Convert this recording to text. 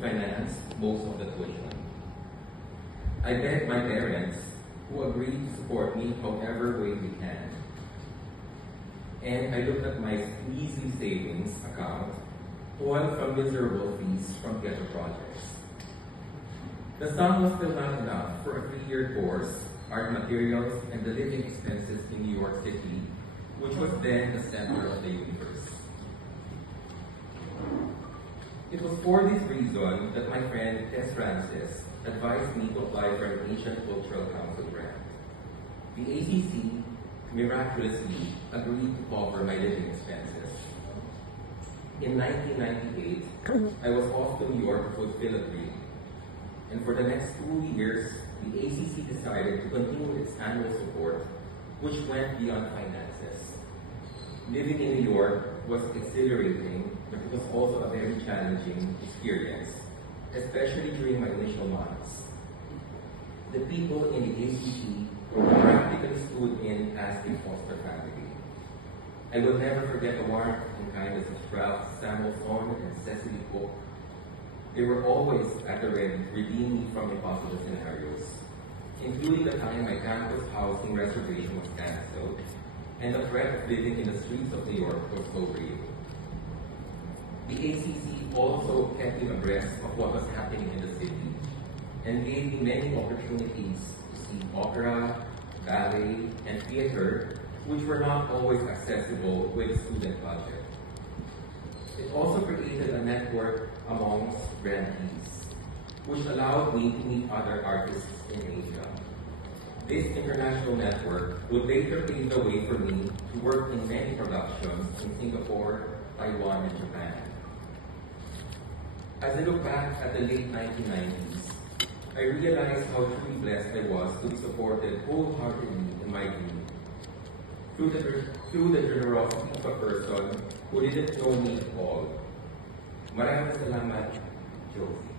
finance most of the tuition. I begged my parents, who agreed to support me however way we can. And I looked at my easy savings account, pulled from miserable fees from ghetto projects. The sum was still not enough for a 3-year course, art materials, and the living expenses in New York City, which was then the center of the universe. It was for this reason that my friend Tess Francis advised me to apply for an Asian Cultural Council grant. The ACC miraculously agreed to cover my living expenses. In 1998, I was off to New York to fulfill a dream. And for the next 2 years, the ACC decided to continue its annual support, which went beyond finances. Living in New York was exhilarating, but it was also a very challenging experience, especially during my initial months. The people in the ACC practically stood in as a foster family. I will never forget the warmth and kindness of Ralph Samuelson and Cecily Cook. They were always at the ready to redeem me from impossible scenarios, including the time my campus housing reservation was cancelled and the threat of living in the streets of New York was so real. The ACC also kept me abreast of what was happening in the city and gave me many opportunities to see opera, ballet, and theater, which were not always accessible with a student budget. It also created a network amongst grantees, which allowed me to meet other artists in Asia. This international network would later pave the way for me to work in many productions in Singapore, Taiwan, and Japan. As I look back at the late 1990s, I realized how truly blessed I was to be supported wholeheartedly in my dream. Through the generosity of a person who didn't know me at all. Maraming salamat, Josie.